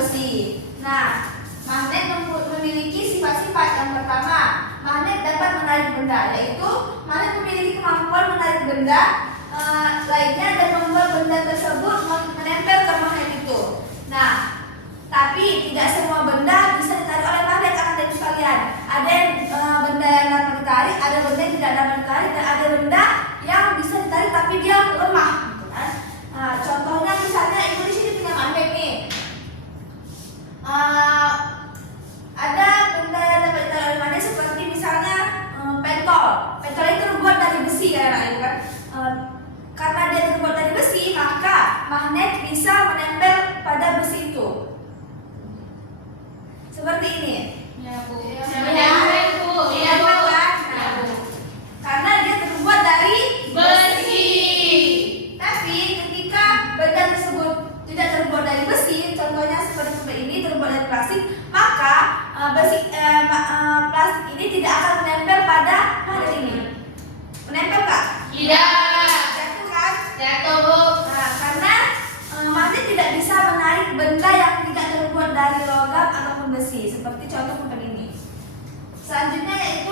besi. Nah, magnet memiliki sifat-sifat. Yang pertama, magnet dapat menarik benda, yaitu magnet memiliki kemampuan menarik benda lainnya dan membuat benda tersebut menempel ke magnet itu. Nah, tapi tidak semua benda bisa ditarik oleh magnet, akan ibu sekalian. Ada benda yang dapat ditarik, ada benda yang tidak dapat ditarik, dan ada benda yang bisa ditarik tapi dia lemah, gitu kan? Contohnya misalnya ibu di sini punya magnet nih. Ada benda yang dapat ditarik oleh magnet seperti misalnya pentol. Pentol itu terbuat dari besi ya, kan? Karena dia terbuat dari besi, maka magnet bisa menempel pada besi itu. Seperti ini. Ya, Bu. Ya, Bu. Iya, Bu. Karena dia terbuat dari Besi. Tapi ketika benda tersebut tidak terbuat dari besi, contohnya seperti ini terbuat dari plastik, maka plastik ini tidak akan menempel pada magnet ini. Menempel Kak? Tidak. Jatuh kan? Jatuh, Bu. Nah, karena magnet tidak bisa menarik benda yang tidak terbuat dari logam ataupun besi, seperti contoh seperti ini. Selanjutnya yaitu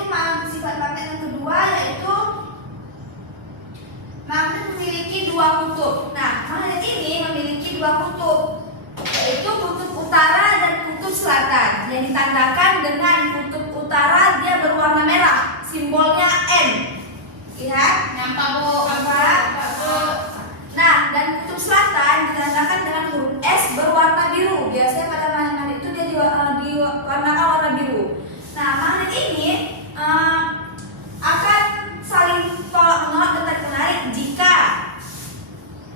sifat magnet yang kedua, yaitu magnet memiliki dua kutub. Nah, magnet ini memiliki dua kutub, yaitu kutub utara dan kutub selatan, yang ditandakan dengan kutub utara dia berwarna merah, simbolnya N. Lihat, Nampak, Bu. nampak? Nah, dan kutub selatan ditandakan dengan huruf S berwarna biru. Biasanya pada magnet itu dia diwarnakan warna biru. Nah, magnet ini akan saling tolak menolak dan tarik menarik jika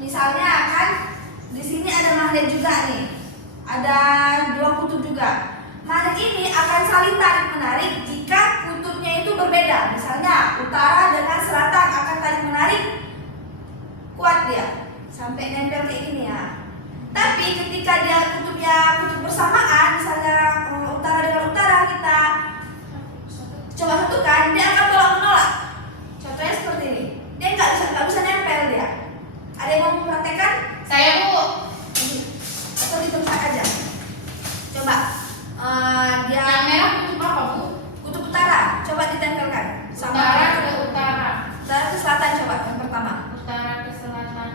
misalnya kan di sini ada magnet juga nih, ada dua kutub juga. Magnet ini akan saling tarik menarik jika kutubnya itu berbeda. Misalnya utara dengan selatan akan tarik menarik kuat dia sampai nempel kayak gini ya. Tapi ketika dia kutub bersamaan, misalnya utara dengan utara, kita coba satukan, dia akan tolak menolak. Contohnya seperti ini, dia nggak bisa nempel dia. Ada yang mau mempraktekkan? Saya, Bu. Atau ditempat aja. Coba dia Yang merah kutub apa, Bu? kutub utara, coba ditempelkan. Utara ke utara. Utara ke selatan, coba yang pertama. Utara ke selatan.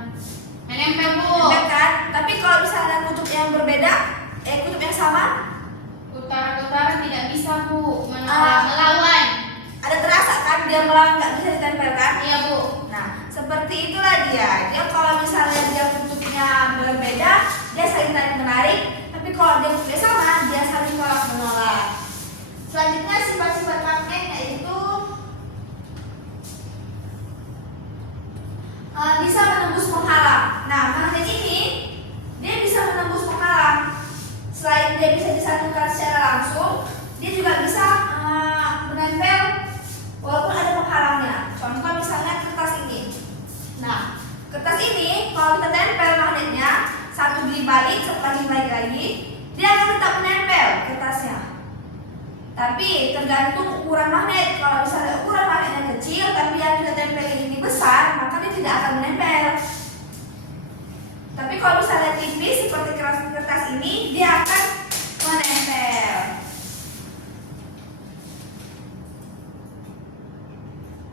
Menempel, Bu. Nempel kan? Tapi kalau misalnya kutub yang berbeda, kutub yang sama, Utara ke utara tidak bisa, Bu. Ah. Melawan. ada terasa kan dia melawan, nggak bisa ditempelkan? Iya, Bu. Nah, seperti itulah dia. Dia kalau misalnya dia kutubnya berbeda, dia saling tarik menarik. Tapi kalau dia kutubnya sama, dia saling tolak menolak. Selanjutnya sifat-sifat magnet yaitu bisa menembus penghalang. Nah, magnet ini dia bisa menembus penghalang. Selain dia bisa disatukan secara langsung, dia juga bisa menempel walaupun ada penghalangnya. Contoh misalnya kertas ini. Nah, kertas ini kalau kita tempel magnetnya, satu dibalik, setelah dibalik lagi, dia akan tetap menempel kertasnya. Tapi tergantung ukuran magnet. Kalau misalnya ukuran magnetnya kecil, tapi yang kita tempelin ini besar, maka dia tidak akan menempel. Tapi kalau misalnya tipis seperti kertas ini, dia akan menempel.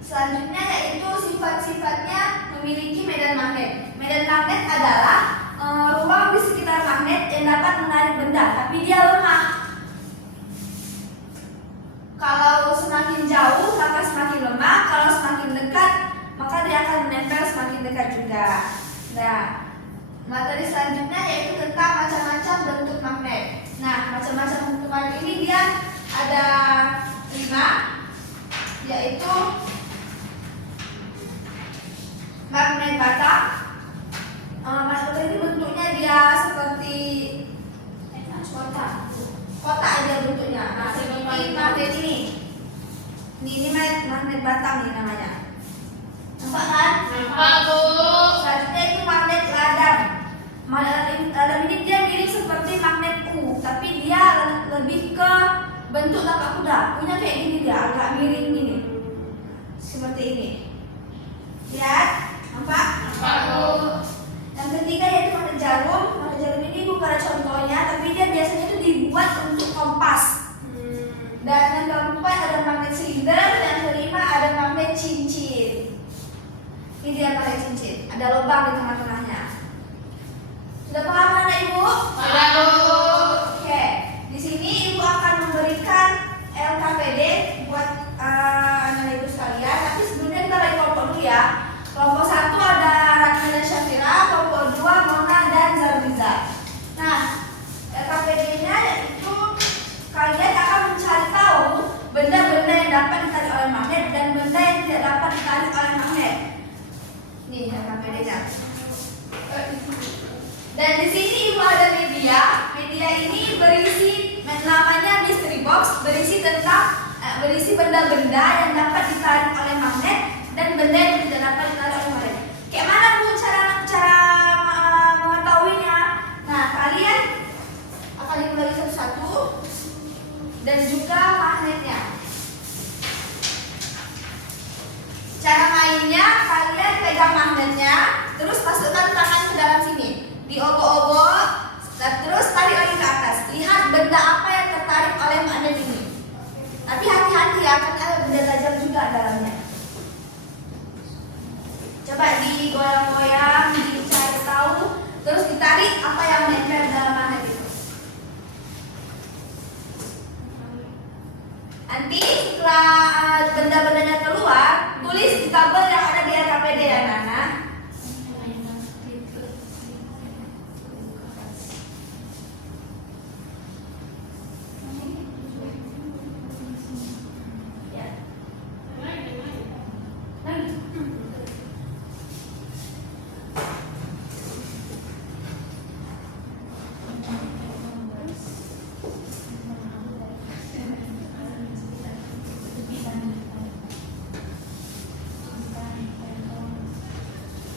Selanjutnya yaitu sifat-sifatnya memiliki medan magnet. Medan magnet adalah ruang di sekitar magnet yang dapat menarik benda, tapi dia lemah. Kalau semakin jauh maka semakin lemah, kalau semakin dekat maka dia akan menempel semakin dekat juga. Nah, materi selanjutnya yaitu tentang macam-macam bentuk magnet. Nah, macam-macam bentuk magnet ini dia ada 5, yaitu magnet batang. Magnet batang ini bentuknya dia seperti kotak aja bentuknya. Nah, seperti magnet ini. Ini magnet batang nih namanya. Nampak kan? Nampak, Bu. Selanjutnya itu magnet ladang. Magnet ladang ini dia mirip seperti magnet U, tapi dia lebih ke bentuk tapak kuda. Punya kayak gini dia, agak miring gini. Seperti ini. Lihat, nampak? Nampak, Bu. Yang ketiga yaitu magnet jarum. Magnet jarum ini bukan ada contohnya, tapi dia dibuat untuk kompas. Dan yang keempat ada magnet silinder, yang kelima ada magnet cincin. Ini dia magnet cincin, ada lubang di tengah-tengahnya. Sudah paham anak ibu? Sudah, Bu. Oke, di sini ibu akan memberikan LKPD buat anak ibu sekalian. Tapi sebelumnya kita bagi kelompok dulu ya. Kelompok 1 ada Ratna dan Syafira, kelompok 2 Mona dan Zarbiza. Nah, LKPD-nya yaitu kalian akan mencari tahu benda-benda yang dapat ditarik oleh magnet dan benda yang tidak dapat ditarik oleh magnet. Nih LKPD-nya. Dan di sini ibu ada media. Media ini berisi namanya mystery box, berisi benda-benda yang dapat ditarik oleh magnet dan benda yang tidak dapat ditarik oleh magnet. Kayak mana Bu cara mengetahuinya? Nah, kalian akan dibagi satu-satu dan juga magnetnya. Cara mainnya, kalian pegang magnetnya, terus masukkan tangan ke dalam sini, diobok-obok, dan terus tarik lagi ke atas. Lihat benda apa yang tertarik oleh magnet ini. Tapi hati-hati ya, kan ada benda tajam juga dalamnya. Coba digoyang-goyang, dicari tahu, terus ditarik apa yang menempel dalam magnet itu. Nanti setelah benda-bendanya keluar, tulis di tabel yang ada di LKPD ya Nana.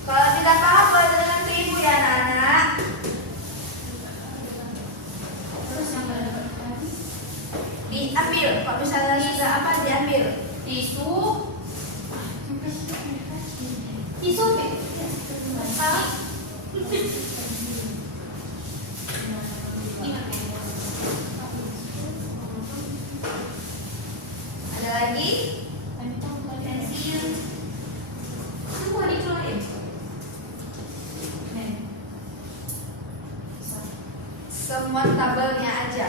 Kalau tidak paham boleh dengan ke ibu ya anak-anak. Terus yang ada Diambil, kalau misalnya sudah apa diambil. tisu. Tisu, Be. Salah. Ada lagi pensil. Semua dikeluarin. Semua tabelnya aja.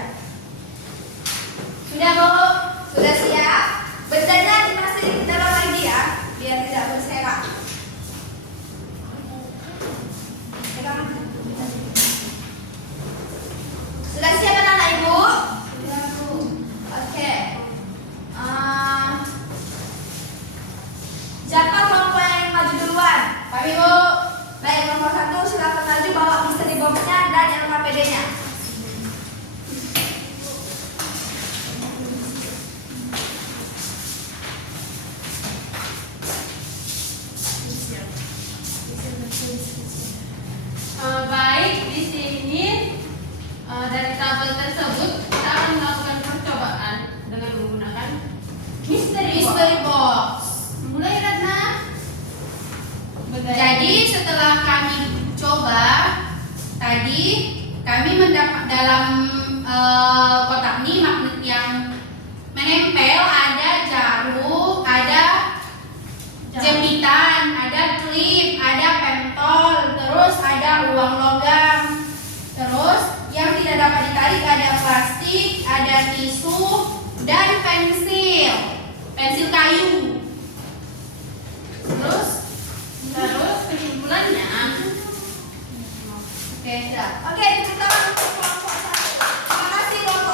Sudah Bu? Sudah siap? Bendanya dimasukin ke dalam lagi ya, biar tidak berserak. Pegang. Sudah siap anak-anak ibu? Sudah Bu. Oke. Siapa kelompok yang maju duluan? Kami, Bu. Baik, kelompok 1 silakan maju bawa mystery box-nya dan LKPD-nya. Baik, di sini dari tabel tersebut kita akan melakukan percobaan dengan menggunakan mystery box. Mulai Ratna. Jadi setelah kami coba tadi, kami mendapat dalam kotak ini magnet yang menempel, ada jarum, ada jempitan, ada klip, ada pentol, terus ada uang logam. Terus yang tidak dapat ditarik ada plastik, ada tisu, dan pensil kayu. Terus kesimpulannya, Oke, tepuk tangan untuk kelompok 1. Terima kasih kelompok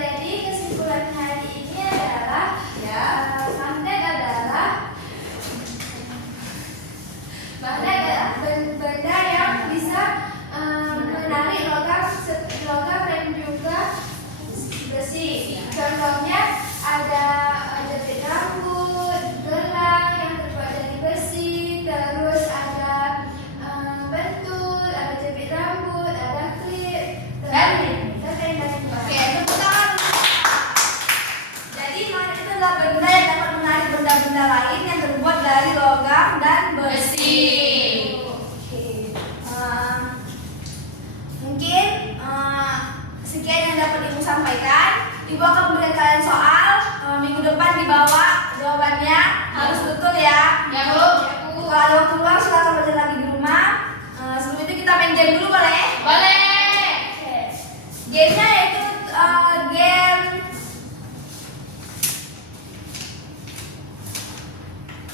Jadi kesimpulan hari ini adalah magnet adalah benda yang bisa menarik logam dan juga besi. Contohnya ada jepit rambut, gelang yang terbuat dari besi, terus ada bentul, ada jepit rambut, ada klip, dan Oke, tepuk tangan. jadi magnet itu adalah benda yang dapat menarik benda-benda lain yang terbuat dari logam dan besi. Oke. Mungkin sekian yang dapat Ibu sampaikan. Ibu akan memberikan kalian soal. Minggu depan dibawa jawabannya, harus betul ya. Ya, Bu. Kalau ada waktu luang silakan belajar lagi di rumah. Sebelum itu kita main game dulu boleh? Boleh. Gamenya yaitu game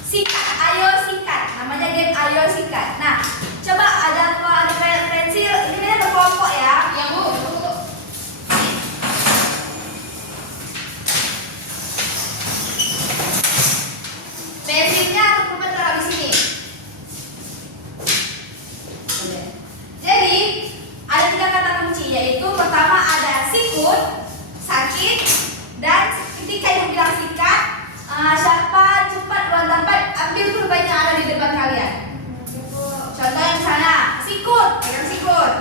sikat, ayo sikat. Namanya game ayo sikat. Nah, coba kalau ada pensil, ini ada kelompok ya. Ya, Bu. Pensilnya atau pulpen taruh di sini. Jadi ada 3 kata kunci, yaitu pertama ada sikut, sakit, dan ketika ibu bilang sikat, siapa cepat luar dapat ambil pulpen yang ada di depan kalian. Contohnya di sana, sikut, pegang sikut.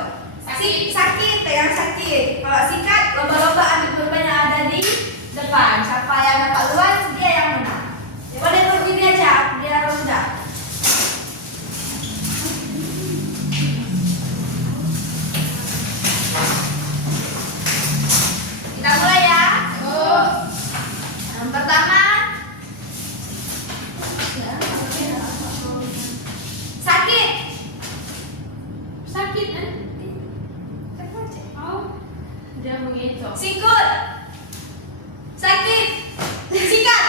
Sakit, pegang sakit. Kalau sikat, lomba-lomba ambil pulpen yang ada di depan. Siapa yang dapat luar, dia yang menang. Boleh berdiri aja, biar mudah. Kita mulai ya. Yang pertama, sakit. Sakit kan? Oh, udah begitu. Sikut. Sakit. Sikat.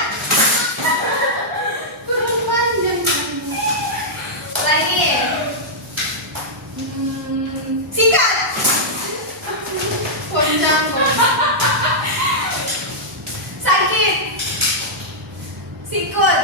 Kurang panjang. Lagi. Sikat. Panjang kok. Sakit. Sikut.